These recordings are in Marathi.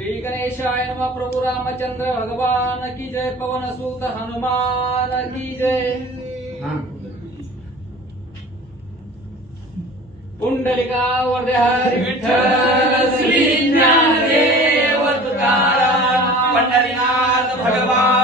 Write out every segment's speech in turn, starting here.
श्री गणेशाय नमः प्रभु रामचंद्र भगवान की जय पवन सुत हनुमान की जय। पुंडलिका हरी विठ्ठल श्री ज्ञानदेव तुकाराम पंढरीनाथ भगवान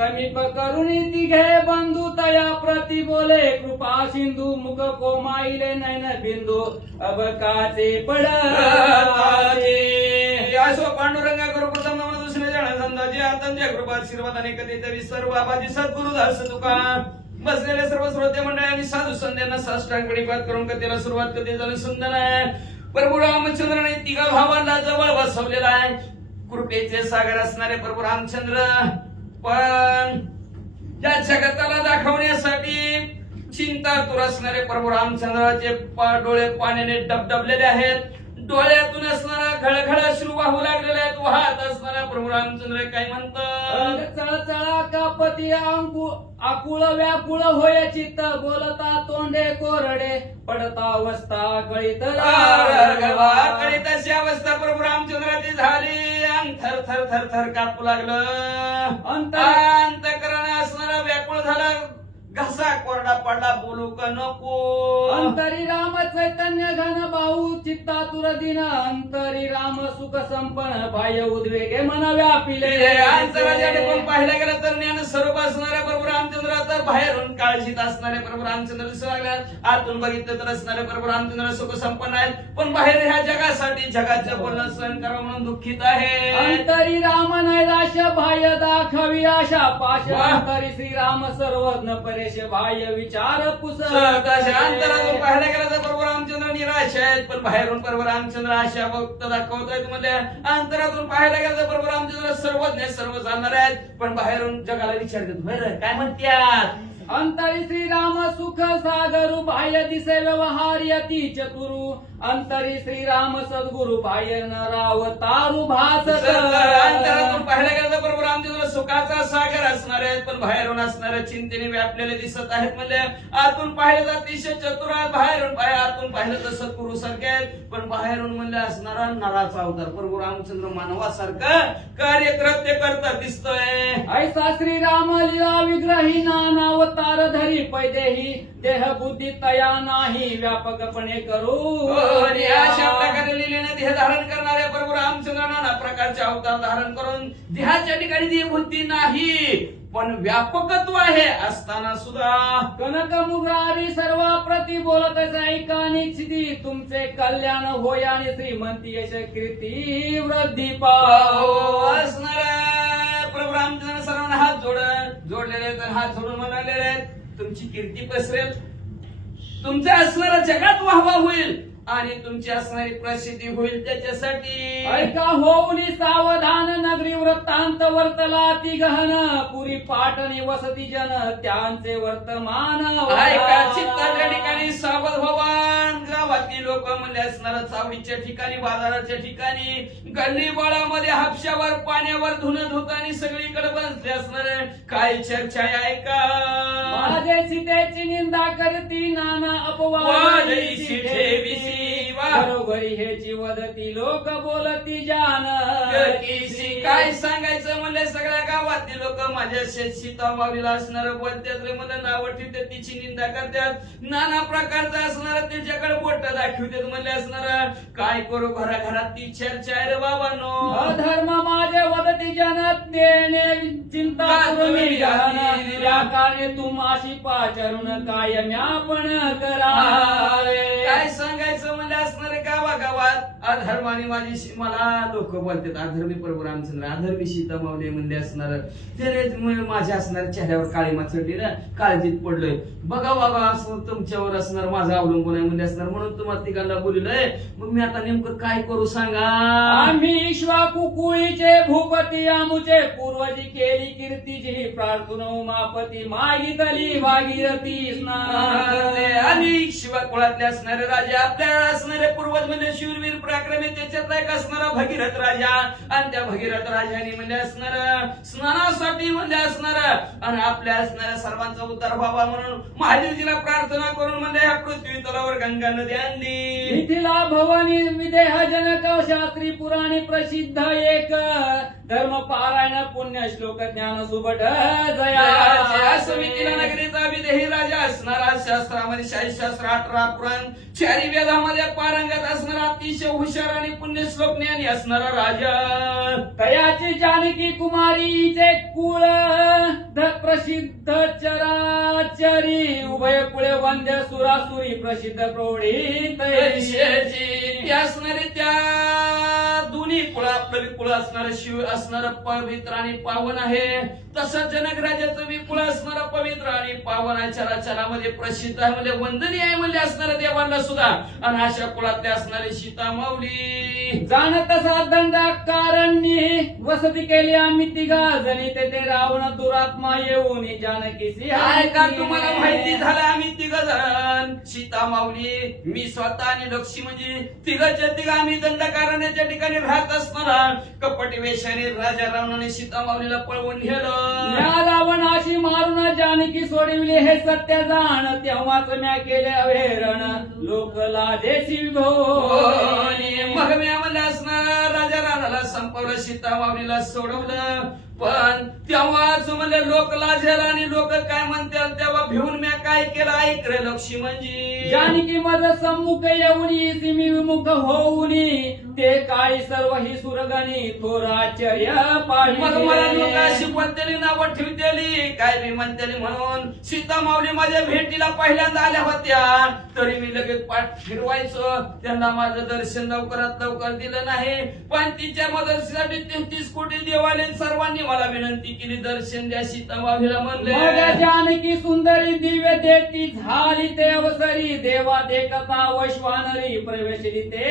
समीप करुणी तिघे बंधू तया प्रति बोले कृपा सिंधू मुख कोमाईले नैन बिंदू अबकाचे पडताचे यासो पांडुरंगा गुरुप्रथम नमन दुसरे जण संदाजी कृपा कृपाशीर्वाद आणि कधीतरी सर्व आबाजी सद्गुरु दास तुका. बसलेले सर्व श्रोते मंडळी आणि साधू संध्यांना साष्टांग प्रणिपात करून कथेला सुरुवात कधी झाली सुंदर आहे. प्रभू रामचंद्राने तिघा भावांना जवळ बसवलेला आहे. कृपेचे सागर असणारे प्रभू रामचंद्र. पण या जगताला दाखवण्यासाठी चिंता दूर असणारे प्रभू रामचंद्राचे डोळे पाण्याने डबडबलेले आहेत. डोळ्यातून असणारा खळखळ अश्रू वाहू लागलेले आहेत वाहत असणारा प्रभू रामचंद्र काय म्हणतात? चळचळा कापती अंकु आकुळ व्याकुळ होय चित्त बोलता तोंडे कोरडे पडता अवस्था कळीत कडे तशी अवस्था प्रभू रामचंद्राची झाली. अंग थर थर थर थर कापू लागलं. अंतर- अंतकरण असणारा व्याकुळ झाला घसा कोरडा पडला बोलू का नको अंतरी राम चैतन्य घन भाऊ चित्ता तुर दिन अंतरी राम सुख संपन्न बाह्य उद्वेगे मन व्यापिले अंतराच्या ठिकाणी पाहिलं गेलं तर ज्ञान स्वरूप असणाऱ्या प्रभू रामचंद्र तर बाहेरून काळजीत असणारे प्रभू रामचंद्र दिसू लागले आतून बघितलं तर असणारे प्रभू रामचंद्र सुख संपन्न आहेत. पण बाहेर ह्या जगासाठी जगाचं बोलणं सहन करा म्हणून दुःखित आहे. अंतरी राम नैराश बाह्य दाखवी आशा पाश. अंतरी श्रीराम सर्वज्ञ परेश बाह्य विचार अंतरातून पाहायला गेला तर बरोबर रामचंद्र निराश आहेत पण बाहेरून बरोबर रामचंद्र आशा भक्त दाखवतोय म्हणजे अंतरातून पाहायला गेला तर बरोबर रामचंद्र सर्वज्ञ सर्व जाणणार आहेत पण बाहेरून जगाला विचारतात बरं काय म्हणत्यात? अंतरी श्रीराम सुख सागरु बाह्य दिसे व्यवहार यती चतुरु। अंतरी श्रीराम सद्गुरु बाह्य नरावतारु भास अंतरातून पाहायला गेलं तर प्रभू रामचंद्र सुखाचा सागर असणार आहेत पण बाहेरून असणाऱ्या चिंतेने व्यापलेले दिसत आहेत. म्हणजे आतून पाहिलं तर अतिशय चतुर बाहेरून पाहिलं आतून पाहिलं तर सत्पुरुष सारखे आहेत पण बाहेरून म्हणले असणारा नराचा अवतार. प्रभू रामचंद्र मानवासारखं कार्य कृत्य करता दिसतोय. ऐसा श्रीराम लीला विग्रही नानावतार धरी पैदेही देह बुद्धी तया नाही. व्यापकपणे करू. आणि अशा प्रकारे लिहिल्याने देह धारण करणाऱ्या प्रभू रामचंद्र नाना प्रकारचे अवतार धारण करून देहाच्या ठिकाणी देह बुद्धी नाही. पण व्यापकत्व आहे असताना सुद्धा. कनक मुरारी सर्व प्रति बोलत ऐका निश्चिती तुमचे कल्याण होय आणि श्रीमंती यश कीर्ती वृद्धी पाहो असणाऱ्या प्रभू रामचंद्र सर्वांना हात जोड. जोडलेले तर हात जोडून म्हणालेले आहेत तुमची कीर्ती पसरेल. तुमच्या असणारा जगात वाहवा होईल. आणि तुमची असणारी प्रसिद्धी होईल त्याच्यासाठी. ऐका होऊनी सावधान नगरी वृत्तांत वर्तला ती गहन. पुरी पाटणी वसती जन त्यांचे वर्तमान ऐका चित्ताच्या ठिकाणी सावध भवान गावातली लोक म्हणले असणार चावडीच्या ठिकाणी बाजाराच्या ठिकाणी गल्ली बाळामध्ये हापशावर पाण्यावर धुणं धुतानी सगळीकडे बसले असणार. काय चर्चा ऐका. माझे सीतेची निंदा करती नाना अपवाद वाजई सीतेविषयी वा. बरोबरी हेची वदती लोक बोलती जान. काय सांगायचं म्हणले सगळ्या गावातली लोक माझ्या शेत सीता माऊलीला असणार बोलतात रे मला नाव ठेवतात तिची निंदा करतात. नाना प्रकारचं असणार त्याच्याकडे बोट दाखवतात म्हणले असणार. काय करू घरा घरात ती चर्चा आहे रे बाबांनो. अधर्म माझे वदती जन देणे चिंता तुम्ही या काळे तुमाशी पाचरुण कायम आपण करावे. काय सांगायचं म्हणजे असणार अधर्माने माझी मला लोक बोलतात अधर्मी प्रभू रामचंद्र अधर्मी सीता माऊली म्हणले असणार त्याने म- माझ्या असणार चेहऱ्यावर काळीमा चढली ना काळजीत पडलोय. बघा बाबा असं तुमच्यावर असणार माझं अवलंबून आहे म्हणजे असणार म्हणून तुम्हाला तिघांना बोललोय. मग मी आता नेमकं काय करू सांगा? आम्ही कुकुळीचे भूपती आमुचे पूर्वजी केली कीर्तीची प्रार्थना उमापती मागितली भागीरथी आणि शिवा कुळातले असणारे राजे आपल्या असणारे पूर्वज म्हणजे शूरवीर पराक्रमी त्याच्यात एक असणार भगीरथ राजा. आणि त्या भगीरथ राजाने म्हणजे असणार स्नानासाठी म्हणजे असणार आणि आपल्या असणाऱ्या सर्वांचा उद्धार व्हावा म्हणून महादेवजीला प्रार्थना करून म्हणजे या पृथ्वी तलावर गंगा नदी आणली. मिथिला भवानी विदेह जनक शास्त्री पुराणी प्रसिद्ध एक धर्म पारायण पुण्य श्लोक ज्ञान सुबट जया समितीला नगरीचा विदेही राजा असणारा शास्त्रामध्ये शाही शास्त्र अठरा पुराण चारी वेदामध्ये पारंगत असणारा अतिशय हुशार आणि पुण्य श्लोक ज्ञानी असणारा राजा. तयाची जानकी कुमारीचे कुळ प्रसिद्ध चराचरी उभय कुळे वंद्य सुरासुरी प्रसिद्ध प्रौढी तैशेची ती असणारे त्या दोन्ही कुळ विकुळ असणारं शिव असणारं पवित्र आणि पावन आहे. तसंच जनक राजाचं विकुळ असणारं पवित्र आणि पावन आहे चराचरामध्ये प्रसिद्ध आहे. म्हणजे वंदनीय आहे म्हणजे असणाऱ्या देवांना सुद्धा. आणि अशा कुळातले असणारे सीता माऊली जाणत तसा दंडा कारणी वसती केली आम्ही तिघा जणी. तेथे रावण दुरात्मा येऊन जानकी काय का तुम्हाला माहिती झालं? आम्ही तिघ जण. सीता माऊली मी स्वतः आणि लक्ष्मी म्हणजे तिघच्या तिघ आम्ही दंडकारण्याच्या ठिकाणी राहत. असताना कपटी वेशाने राजा रावणाने सीता माऊलीला पळवून नेलं. या रावणाशी मारून जानकी सोडविले हे सत्य जाण. तेव्हाच म्या केले अवेरण लोक लाजेशी मग मी आम्हाला असणार राजा राणाला संपवलं सीता माऊलीला सोडवलं. पण तेव्हाच म्हणजे लोक लाजेल आणि लोक काय म्हणतील तेव्हा भिवून मी काय केलं? ऐक रे लक्ष्मी म्हणजे जानकी मज सम्मुख येऊनी सिमी विमुख होऊनी ते काळी सर्व ही सुरगणी थोराचर्य मग मला लोक पाहिजे म्हणतेली नावं ठेवतेली? काय मी म्हणतेली म्हणून? सीता माऊली माझ्या भेटीला पहिल्यांदा आल्या होत्या. तरी मी लगेच पाठ फिरवायचो. त्यांना माझं दर्शन लवकरात लवकर दिलं नाही. पण तिच्या मदतीसाठी तेहतीस कोटी देवाने सर्वांनी मला विनंती केली. दर्शन द्या सीता माऊलीला म्हणले. मग जानकी सुंदरी दिव्य देती झाली ते अवसरी देवा देखता वैश्वानरी प्रवेशली ते.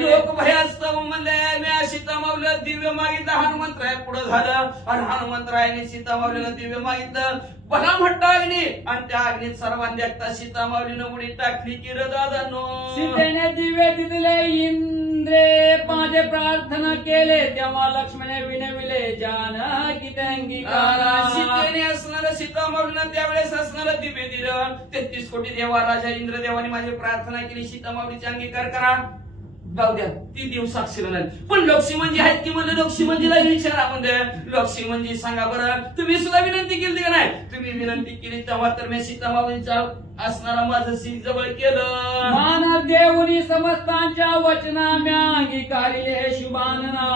लोक भयास्तव म्हणले मी सीता माऊलीला दिव्य मागितलं हनुमंतराय पुढे झालं. आणि हनुमंतरायाने सीता माऊलीला दिव्य मागितलं. भला म्हटलं अग्नी. आणि त्या अग्नीत सर्वांनी देखता सीता माऊलीनं उडी टाकली की र दादानो. सीतेने दिव्य दिले इंद्रे माझे प्रार्थना केले. तेव्हा लक्ष्मणे विनविले जानकी ते अंगीकारा सीतेने असणारं सीता माऊलीनं त्यावेळेस असणारं दिव्य दिलं. तेहतीस कोटी देवा राजा इंद्रदेवाने माझी प्रार्थना केली. सीता माऊलीचा अंगीकार करा. जाऊ द्या ती देव साक्षीला नाही पण लक्ष्मी म्हणजे आहेत की म्हणजे लक्ष्मी मंजीला विचारा म्हणजे लक्ष्मी म्हणजे सांगा बरं तुम्ही सुद्धा विनंती केली का नाही? तुम्ही विनंती केली तेव्हा तर मी सीता माऊलीचा असणारा माझं सिंग जवळ केलं. मान देऊनी समस्तांच्या वचना म्या अंगीकारिले हे शुभानना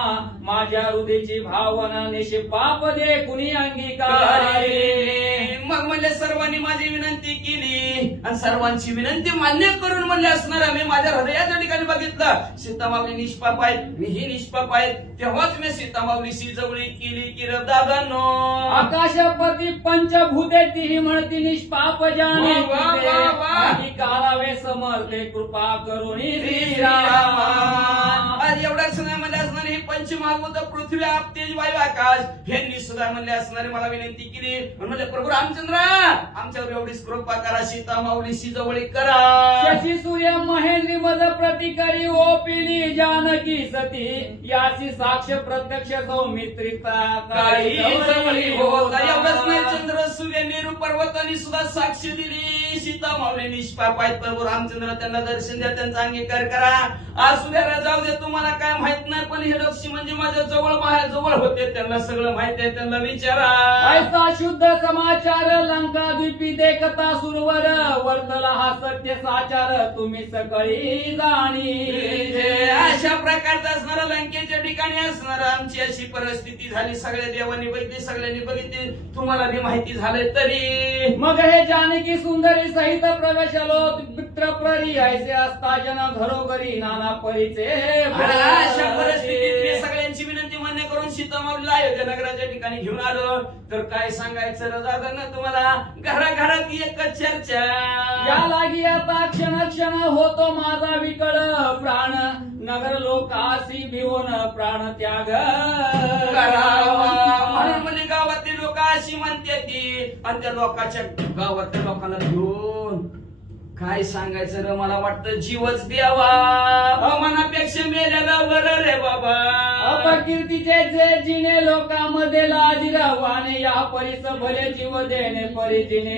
माझ्या हृदयची भावना निशे पाप दे कुणी अंगीकारिले अरे, मग म्हणजे सर्वांनी माझी विनंती केली. आणि सर्वांची विनंती मान्य करून म्हणले असणार मी माझ्या हृदयाच्या ठिकाणी बघितलं सीतामावली निष्पाप आहेत मीही निष्पाप आहेत. तेव्हाच मी सीतामावलीशी जवळी केली की दादांनो. आकाशपती पंचभूते तीही म्हणती निष्पाप जाणे वा, वा, वा, वा. अंगीकारावे समजते कृपा करुणी श्रीराम. हे पंचमहाभूत पृथ्वी आप तेज वायू आकाश. यांनी सुद्धा म्हणले असणारे मला विनंती केली म्हणले प्रभू रामचंद्र आमच्यावर एवढीच कृपा करा सीता माऊलीशी जवळी करा. शशी सूर्य महेंद्री मद प्रतिकरी ओपिली जानकी सती. याची साक्ष प्रत्यक्ष सौमित्रिता काही जवळी नाही चंद्र सूर्य नेहरू पर्वतांनी सुद्धा साक्ष दिली. सीता माऊली निष्पाप आहेत. प्रभू रामचंद्र त्यांना दर्शन द्या त्यांचा अंगीकार करा. आज सूर्याला जाऊ दे तुम्हाला काय माहीत नाही पण हे लक्ष्मी म्हणजे माझ्या जवळ माझ्या जवळ होते. त्यांना सगळं माहीत आहे त्यांना विचारा. ऐसा शुद्ध समाचार लंका द्वीपी देखता सुरवर. वर्तला हा सत्य साचार तुम्ही सगळी जाणी अशा प्रकारचा असणारा लंकेच्या ठिकाणी असणार आमची अशी परिस्थिती झाली. सगळ्या देवांनी बघितली सगळ्यांनी बघितली. तुम्हाला बी माहिती झालंय तरी. मग हे जानकी सुंदरी सहित प्रवेशलो मित्र प्ररी ऐसे असता जन घरोघरी नाना परीचे अशा मान्य करून सीतामाऊलीला अयोध्या नगराच्या ठिकाणी घेऊन आलो. तर काय सांगायचं रे दादा ना तुम्हाला? घराघरात एकच चर्चा. या लागी आता क्षण क्षण होतो माझा विकळ प्राण नगर लोकासी भिवून प्राण त्याग. म्हणून म्हणजे गावातील लोक अशी म्हणते ती. आणि त्या लोकांच्या गावातल्या लोकांना घेऊन काय सांगायचं रे? मला वाटतं जीवच द्यावा. मनापेक्षा मेल्याला बरं रे बाबा. अपकीर्तीचे जे जिने लोकांमध्ये लाज रवाने या परीस भले जीव देणे परिजिने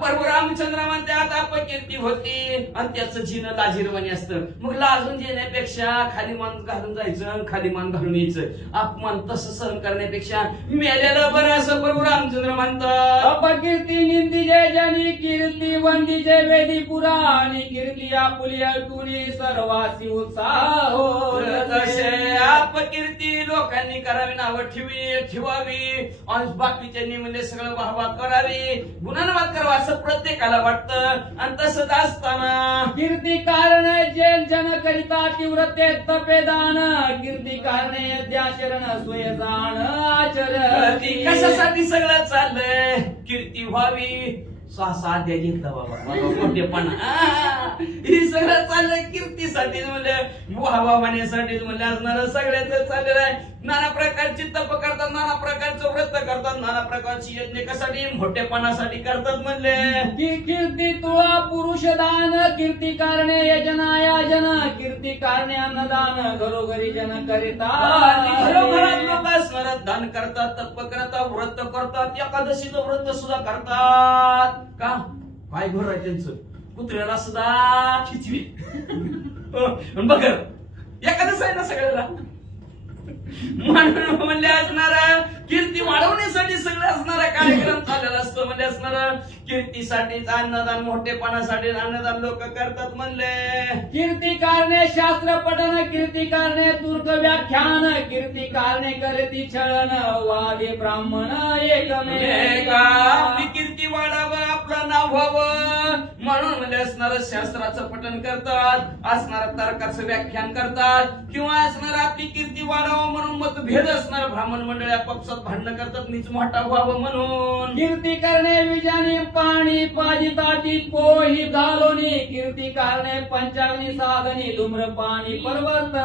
प्रभू रामचंद्र म्हणते आता अपकीर्ती होती आणि त्याचं जिनं लाजीरवाणी असतं. मग लाजून जेण्यापेक्षा खाली मान घालून जायचं आणि खाली मान घालून यायचं. अपमान तसं सहन करण्यापेक्षा मेलेलं बरं असं प्रभू रामचंद्र म्हणतात. अपकीर्ती निंदीचे जनी कीर्ती वंदीचे वेदी पुराणी कीर्ती आपुली अटुनी सर्वासी उत्साह हो अपकीर्ती लोकांनी करावी नावं ठेवी ठेवावी. बाकीच्यांनी म्हणजे सगळं वाहवा करावी. गुणानुवाद करावा असं प्रत्येकाला वाटतं. आणि तसंच असताना कीर्ती कारणे जे जन करिता तीव्रते तपेदान. कीर्ती कारणे यद्या शरण सोय जाण आचरण. कशासाठी सगळं चाललंय? कीर्ती व्हावी. सहा सहा द्या घेतला बाबा. मोठेपणा हे सगळं चाललंय कीर्तीसाठी म्हणजे व्हावा साठीच म्हणजे असणार सगळ्याच चाललेलं आहे. नाना प्रकारची तप करतात नाना प्रकारचं व्रत करतात नाना प्रकारची यज्ञ कशासाठी मोठेपणासाठी करतात म्हणले. की- कीर्ती तुळा पुरुष दान कीर्ती कारणे यजना याजन कीर्ती कारणे अन्नदान घरोघरी जन करिता. घरोघरात दान करतात तप करतात व्रत करतात एकादशीचं व्रत सुद्धा करतात. का? काय घर आहे त्यांचं. कुत्र्याला सुद्धा खिचवी. बघ एकादश आहे ना सगळ्याला? म्हणून म्हणले असणार कीर्ती वाढवण्यासाठी सगळं असणारा कार्यक्रम चाललेला असतो म्हणजे असणार. कीर्तीसाठी अन्नदान मोठेपणासाठी अन्नदान लोक करतात म्हणले. कीर्ती कारणे शास्त्र पठन कीर्ती कारणे तुर्क व्याख्यान कीर्ती कारणे करती छळन वागे ब्राह्मण एकमेव. आपली कीर्ती वाढावं आपलं नाव व्हावं. म्हणून म्हणजे असणार शास्त्राचं पठन करतात असणार तर्काचं व्याख्यान करतात किंवा असणार आपली कीर्ती वाढावं म्हणून मतभेद असणार. ब्राह्मण मंडळी आपापसात भांडणं करतात मीच मोठा व्हावं म्हणून. कीर्ती करणे विजानी पाणी पाजिताची पोही घालोनी कीर्ती करणे पंचाग्नी साधनी धूम्रपाणी पर्वत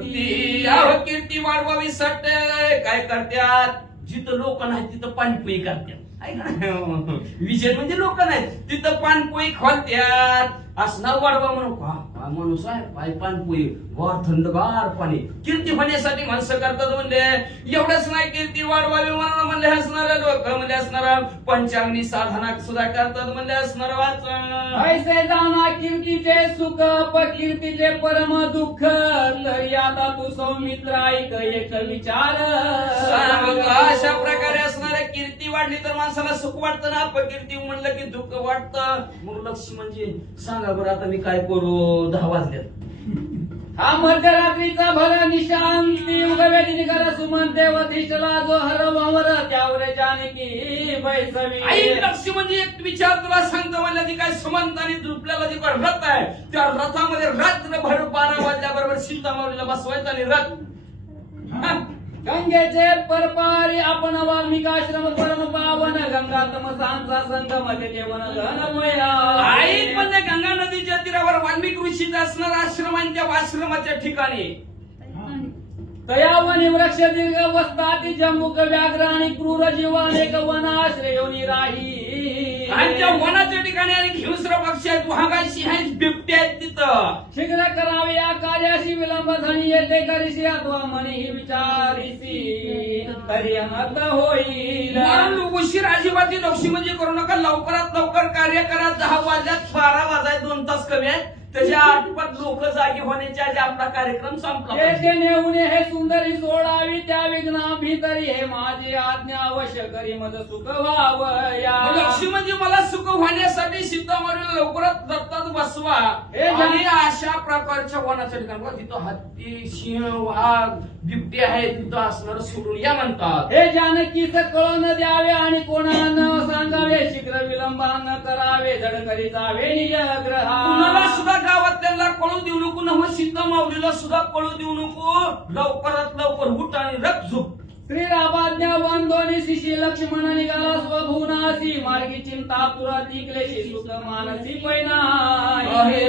ती यावं कीर्ती वाढवावी सट काय करतात जिथं लोक नाही तिथं पाणपोई करतात? विजय म्हणजे लोक नाहीत. तिथं पाणपोई खोलत्यात असणार वाढवा म्हणून. का माणूस आहे पाय पाणपोई गार थंडगार पाणी. कीर्ती होण्यासाठी माणसं करतात म्हणजे एवढंच नाही कीर्ती वाढवावी म्हणून म्हणले असणारे लोक म्हणजे असणारा पंचांगनी साधना सुद्धा करतात म्हणजे असणार वाचा. ऐसे जाना कीर्तीचे सुख कीर्तीचे परम दुःख. तरी आता तू सौमित्र ऐक एक विचार. अशा प्रकारे असणाऱ्या कीर्ती वाढली तर माणसाला सुख वाटतं ना? अपकीर्ती म्हणलं की दुःख वाटतं. मग लक्ष म्हणजे सांगा बरं आता मी काय करू? दहा वाजल्यात हा मध्यरात्रीचा भर निशांती उगवेली निघाला सुमन देव दिसला जो हर वावर त्यावर जानकी आई बैसवी लक्ष म्हणजे एक विचार तुला सांगतो. म्हणलं की काय समंत आणि दुपल्याला जे काय रथ आहे. त्या रथामध्ये रात्रभर बारा वाजल्याबरोबर सीतामाऊलीला बसवायचं आणि रथ? गंगेचे परपारी आपण वाल्मिकाश्रम परम पावन गंगा तमसांचा संगम जेवण घनमया आई म्हणजे गंगा नदीच्या तीरावर वाल्मिक ऋषीचा असणारा आश्रम आणि त्या आश्रमाच्या ठिकाणी. तयावनी वृक्ष दीर्घ वस्ताती जम्मुक व्याघ्र आणि क्रूर जीव अनेक वनाश्रयोनी राही. आणि त्या वनाच्या ठिकाणी आणि हिंस्र पक्षी आहेत सिंह आहेत बिबटे आहेत शीघ्र करावे या कार्याशी विलंब झाली येते करीशी अथवा म्हणे ही विचारिसी तरी अनर्थ होईल उशीर अजिबाती लक्ष्मी म्हणजे करू नका लवकरात लवकर कार्य करा. दहा वाजल्यात बारा वाजाय दोन तास कमी आहेत त्याच्या आठपट लोक जागी होण्याच्या आधी आपला कार्यक्रम संपला नेऊन हे सुंदरी सोडावी त्या विघ्ना भीतरी हे माझी आज्ञा अवश्य करी मज सुख व्हावं लक्ष्मी म्हणजे मला सुख होण्यासाठी सीतामारीला लवकरात बसवा. आणि अशा प्रकारच्या वनाच्या ठिकाणी तिथं हत्ती सिंह वाघ बिबटे आहेत तिथं असणार सोडून या म्हणतात. हे जानकीच कळून द्यावे आणि कोणाला न सांगावे शीघ्र विलंब न करावे जड करी जावे निज कुणाला ग्रहा सुद्धा गावात त्यांना कळू देऊ नको नव सीता माऊलीला सुद्धा कळू देऊ नको. लवकरात लवकर उठ आणि रख झोप. श्रीरामाज्ञा वंदोनी शिशी लक्ष्मण निघाला स्वभुनासी मार्गी चिंता तुरा क्लेशी सुख मानसी पैना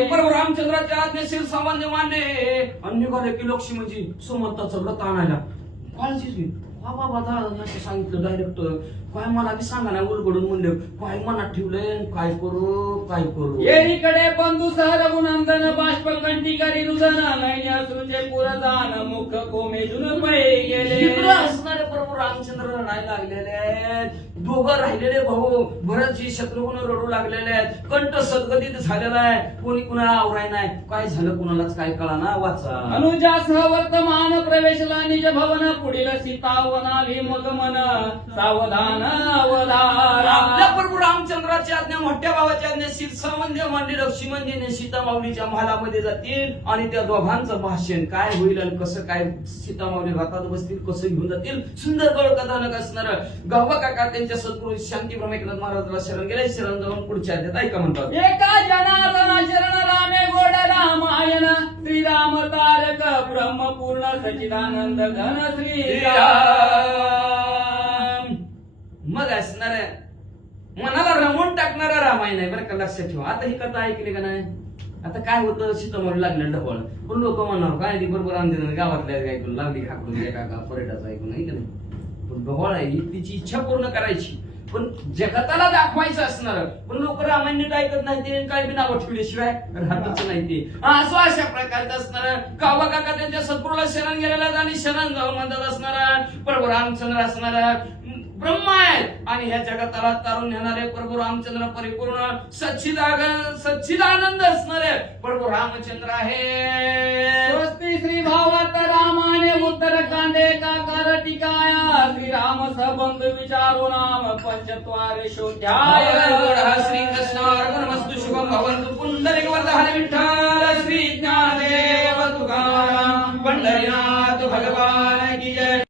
प्रभू रामचंद्राच्या आज्ञेशीर सामान्य मान्य अन्य निघाले की लक्ष्मी म्हणजे सुमंताचं व्रत आणायला. काळजीच बाबा दादा सांगितलं डायरेक्ट काय मला बी सांगा ना उलगडून म्हणले काय मनात ठेवलंय काय करू काय करू? येरीकडे बंधू सह रघुनंदन बाष्प कंठी करी रुदन नैन्य अश्रूचे पुरदान मुख कोमेजून पै गेले. इकडं असणारे प्रभू रामचंद्र नाही लागलेले आहेत. दोघं राहिलेले भाऊ भरतजी शत्रुघ्न रडू लागलेले आहेत. कंठ सद्गतीत झालेला आहे. कोणी कुणाला आवराय नाही. काय झालं कुणालाच काय कळा ना वाचा अनुजास वर्तमान प्रवेशला निज भवन पुढील सीतावनाली मग मन. सावधान आपल्या प्रभू रामचंद्राची आज्ञा मोठ्या भावाची आज्ञा सीतामंदिर मांडली लक्ष्मणजीने सीतामाऊलीच्या महालामध्ये जातील. आणि त्या दोघांचं भाषण काय होईल आणि कसं काय सीतामाऊली रथात बसतील कसं घेऊन जातील? सुंदर गळ कथानक असणार. गव्हा काका त्यांच्या सद्गुरू शांती ब्रह्मेकनाथ महाराजाला शरण गेले. शरण जाऊन पुढच्या अध्यात ऐका म्हणतात. एका जनार्दना शरण रामे गोड रामायण. श्रीराम तारक ब्रह्म पूर्ण सचिदानंद घन श्री मग असणार मनाला रमवून टाकणारा रामायण आहे बरं का लक्षात ठेवा. आता ही कथा ऐकली का नाही? आता काय होतं? सीतामढी लागलं ढवळ. पण लोक म्हणणार काय ती बरोबर आंदोलन गावातल्या ऐकून लागली खाकडून काका पर्यटाचं ऐकून आहे का नाही? पण गव्हाळ आहे तिची इच्छा पूर्ण करायची. पण जगताला दाखवायचं असणार. पण लोक रामायण ऐकत नाही ते काय बी नावं ठेवल्याशिवाय राहतच नाही ते. असं अशा प्रकारचं असणार. कावा काका त्यांच्या सद्गुरूला शरण गेलेला आणि शरण जाऊन म्हणतात असणार. प्रभू रामचंद्र असणारा. ब्रह्मा आहे आणि ह्या जगताला तारून नेणारे प्रभू रामचंद्र परिपूर्ण सच्चिदाग सच्चिदानंद असणारे प्रभू रामचंद्र आहे स्वस्ती श्री भावात रामाने उत्तर कांदे का कर टिकाया श्रीराम सबंध विचारो नाम पंचत्वारे शोध्याय. श्री कृष्णार्पणमस्तु शुभम भवन्तु पुंडलिक वरदहरि विठ्ठल श्री ज्ञानदेव तुकाराम पंढरीनाथ भगवान